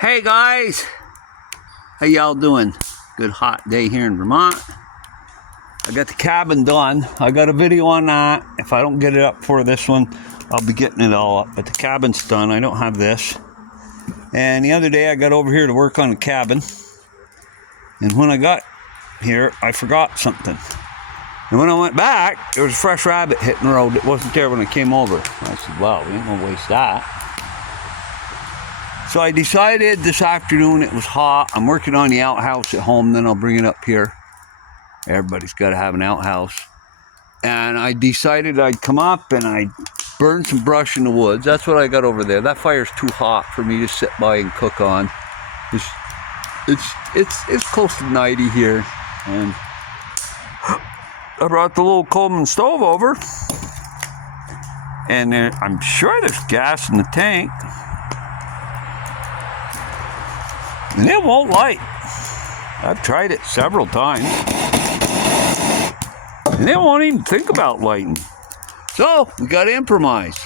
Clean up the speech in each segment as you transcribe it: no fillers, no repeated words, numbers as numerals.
Hey guys, how y'all doing? Good hot day here in Vermont. I got the cabin done. I got a video on that. If I don't get it up for this one, I'll be getting it all up. But the cabin's done. I don't have this. And the other day I got over here to work on the cabin. And when I got here, I forgot something. And when I went back, there was a fresh rabbit hitting the road that wasn't there when I came over. I said, well, we ain't gonna waste that. So I decided this afternoon, it was hot. I'm working on the outhouse at home, then I'll bring it up here. Everybody's got to have an outhouse. And I decided I'd come up and I'd burn some brush in the woods. That's what I got over there. That fire's too hot for me to sit by and cook on. It's close to 90 here. And I brought the little Coleman stove over. And I'm sure there's gas in the tank. And it won't light. I've tried it several times. And it won't even think about lighting. So, we got to improvise.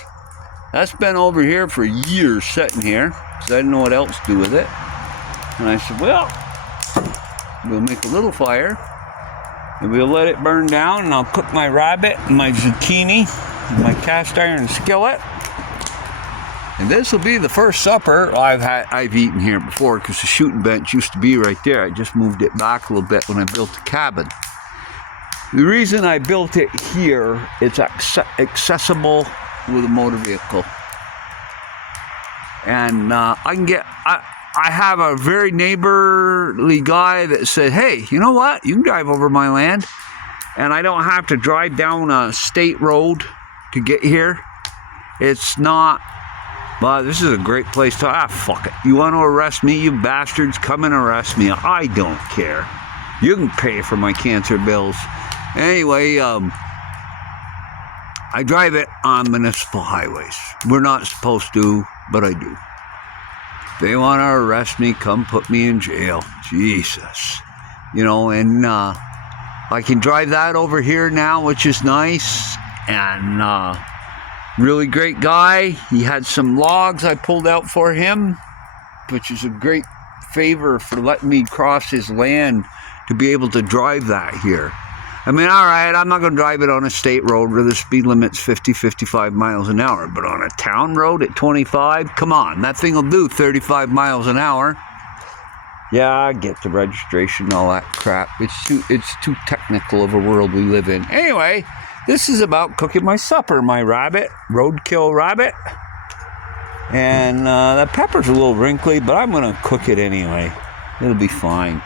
That's been over here for years, sitting here, because I didn't know what else to do with it. And I said, well, we'll make a little fire, and we'll let it burn down, and I'll cook my rabbit and my zucchini in my cast iron skillet. And this will be the first supper I've eaten here before, because the shooting bench used to be right there. I just moved it back a little bit when I built the cabin. The reason I built it here, it's accessible with a motor vehicle. And I have a very neighborly guy that said, hey, you know what? You can drive over my land. And I don't have to drive down a state road to get here. It's not... Well, this is a great place to... fuck it. You want to arrest me, you bastards? Come and arrest me. I don't care. You can pay for my cancer bills. Anyway, I drive it on municipal highways. We're not supposed to, but I do. If they want to arrest me, come put me in jail. Jesus. You know, and I can drive that over here now, which is nice. And... really great guy. He had some logs I pulled out for him, which is a great favor for letting me cross his land to be able to drive that here. I mean, all right, I'm not going to drive it on a state road where the speed limit's 50, 55 miles an hour, but on a town road at 25, come on, that thing will do 35 miles an hour. Yeah, I get the registration and all that crap. It's too technical of a world we live in. Anyway, this is about cooking my supper, my rabbit, roadkill rabbit. And the pepper's a little wrinkly, but I'm going to cook it anyway. It'll be fine.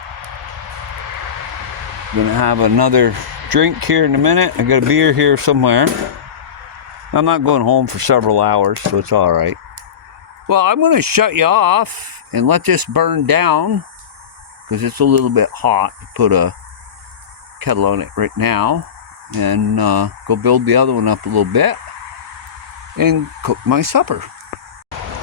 Going to have another drink here in a minute. I got a beer here somewhere. I'm not going home for several hours, so it's all right. Well, I'm going to shut you off and let this burn down, because it's a little bit hot to put a kettle on it right now. And go build the other one up a little bit and cook my supper.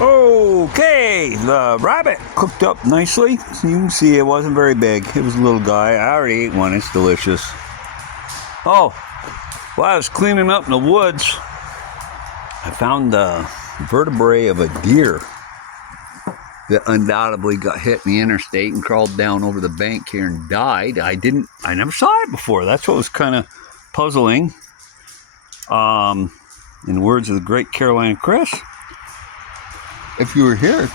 Okay, the rabbit cooked up nicely. So you can see it wasn't very big. It was a little guy. I already ate one. It's delicious. Oh, while I was cleaning up in the woods, I found the vertebrae of a deer that undoubtedly got hit in the interstate and crawled down over the bank here and died. I never saw it before. That's what was kind of puzzling. In the words of the great Carolina Chris, if you were here,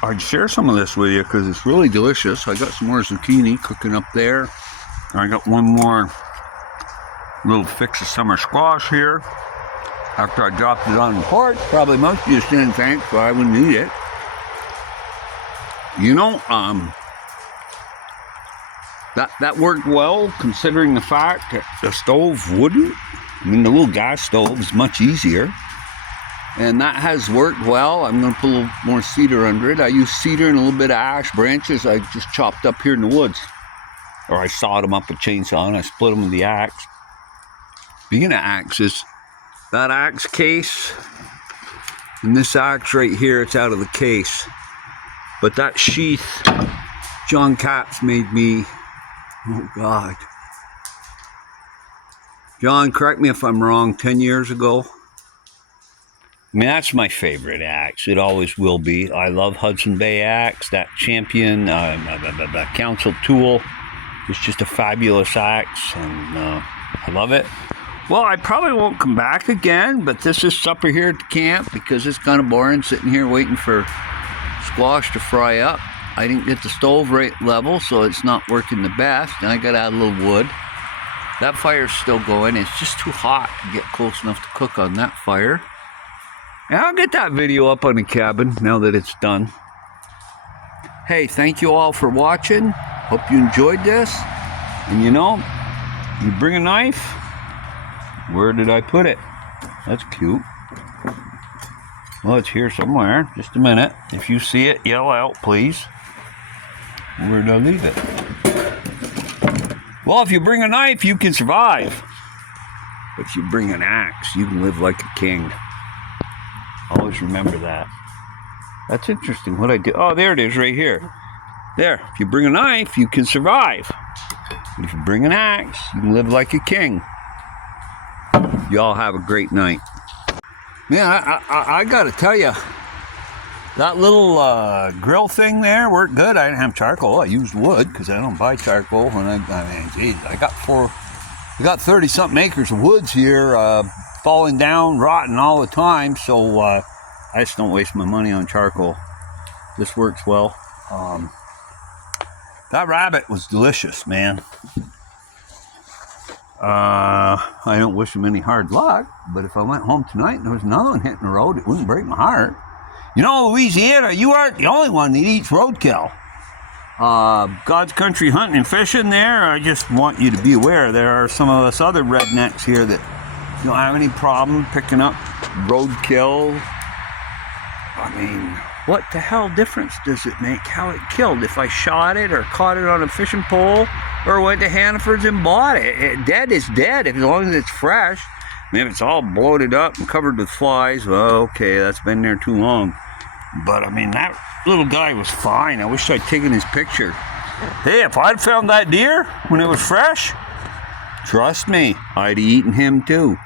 I'd share some of this with you because it's really delicious. I got some more zucchini cooking up there. I got one more little fix of summer squash here after I dropped it on the porch. Probably most of you didn't think, so I wouldn't eat it. You know, that worked well, considering the fact that the stove wouldn't. I mean, the little gas stove is much easier. And that has worked well. I'm going to put a little more cedar under it. I use cedar and a little bit of ash branches I just chopped up here in the woods. Or I sawed them up with a chainsaw and I split them with the axe. Speaking of axes, that axe case and this axe right here, it's out of the case. But that sheath, John Capps made me... Oh, God. John, correct me if I'm wrong, 10 years ago. I mean, that's my favorite axe. It always will be. I love Hudson Bay axe. That Champion Council tool is just a fabulous axe, and I love it. Well, I probably won't come back again, but this is supper here at the camp because it's kind of boring sitting here waiting for squash to fry up. I didn't get the stove right level, so it's not working the best, and I got to add a little wood. That fire's still going. It's just too hot to get close enough to cook on that fire. And I'll get that video up on the cabin now that it's done. Hey, thank you all for watching. Hope you enjoyed this. And you know, you bring a knife. Where did I put it? That's cute. Well, it's here somewhere. Just a minute. If you see it, yell out, please. Where did I leave it? Well, if you bring a knife, you can survive. But if you bring an axe, you can live like a king. Always remember that. That's interesting what I do. Oh, there it is right here. There. If you bring a knife, you can survive. But if you bring an axe, you can live like a king. Y'all have a great night. Man, I got to tell you, that little grill thing there worked good. I didn't have charcoal. I used wood because I don't buy charcoal. When I mean, geez, I got 30-something acres of woods here, falling down, rotting all the time. So I just don't waste my money on charcoal. This works well. That rabbit was delicious, man. I don't wish him any hard luck, but if I went home tonight and there was another one hitting the road, it wouldn't break my heart. You know, Louisiana, you aren't the only one that eats roadkill. God's country hunting and fishing there, I just want you to be aware, there are some of us other rednecks here that don't have any problem picking up roadkill. I mean, what the hell difference does it make how it killed? If I shot it or caught it on a fishing pole or went to Hannaford's and bought it, dead is dead as long as it's fresh. I mean, if it's all bloated up and covered with flies, well, okay, that's been there too long. But I mean, that little guy was fine. I wish I'd taken his picture. Hey, if I'd found that deer when it was fresh, trust me, I'd eaten him too.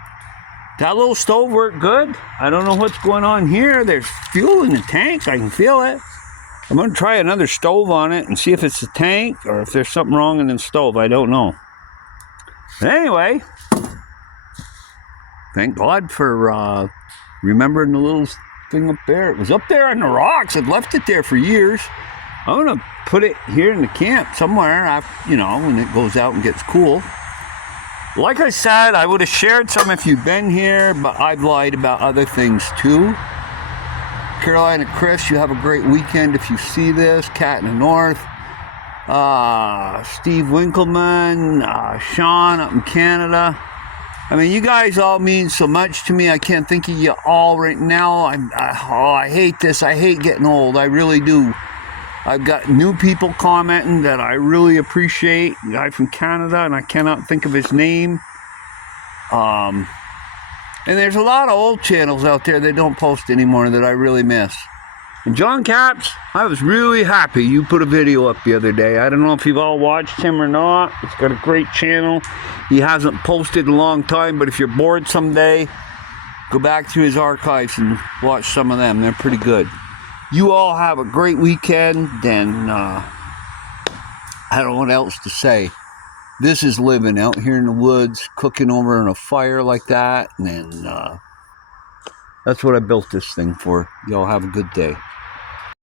That little stove worked good. I don't know what's going on here. There's fuel in the tank. I can feel it. I'm going to try another stove on it and see if it's the tank or if there's something wrong in the stove. I don't know. But anyway, thank God for remembering the little thing up there. It was up there on the rocks. I've left it there for years. I'm going to put it here in the camp somewhere, after, you know, when it goes out and gets cool. Like I said, I would have shared some if you'd been here, but I've lied about other things too. Carolina Chris, you have a great weekend if you see this. Cat in the North. Steve Winkleman, Sean up in Canada. I mean, you guys all mean so much to me. I can't think of you all right now. I hate this. I hate getting old. I really do. I've got new people commenting that I really appreciate. A guy from Canada, and I cannot think of his name. And there's a lot of old channels out there that don't post anymore that I really miss. And John Caps, I was really happy you put a video up the other day. I don't know if you've all watched him or not. He's got a great channel. He hasn't posted in a long time, but if you're bored someday, go back to his archives and watch some of them. They're pretty good. You all have a great weekend, and I don't know what else to say. This is living out here in the woods, cooking over in a fire like that, and that's what I built this thing for. Y'all have a good day.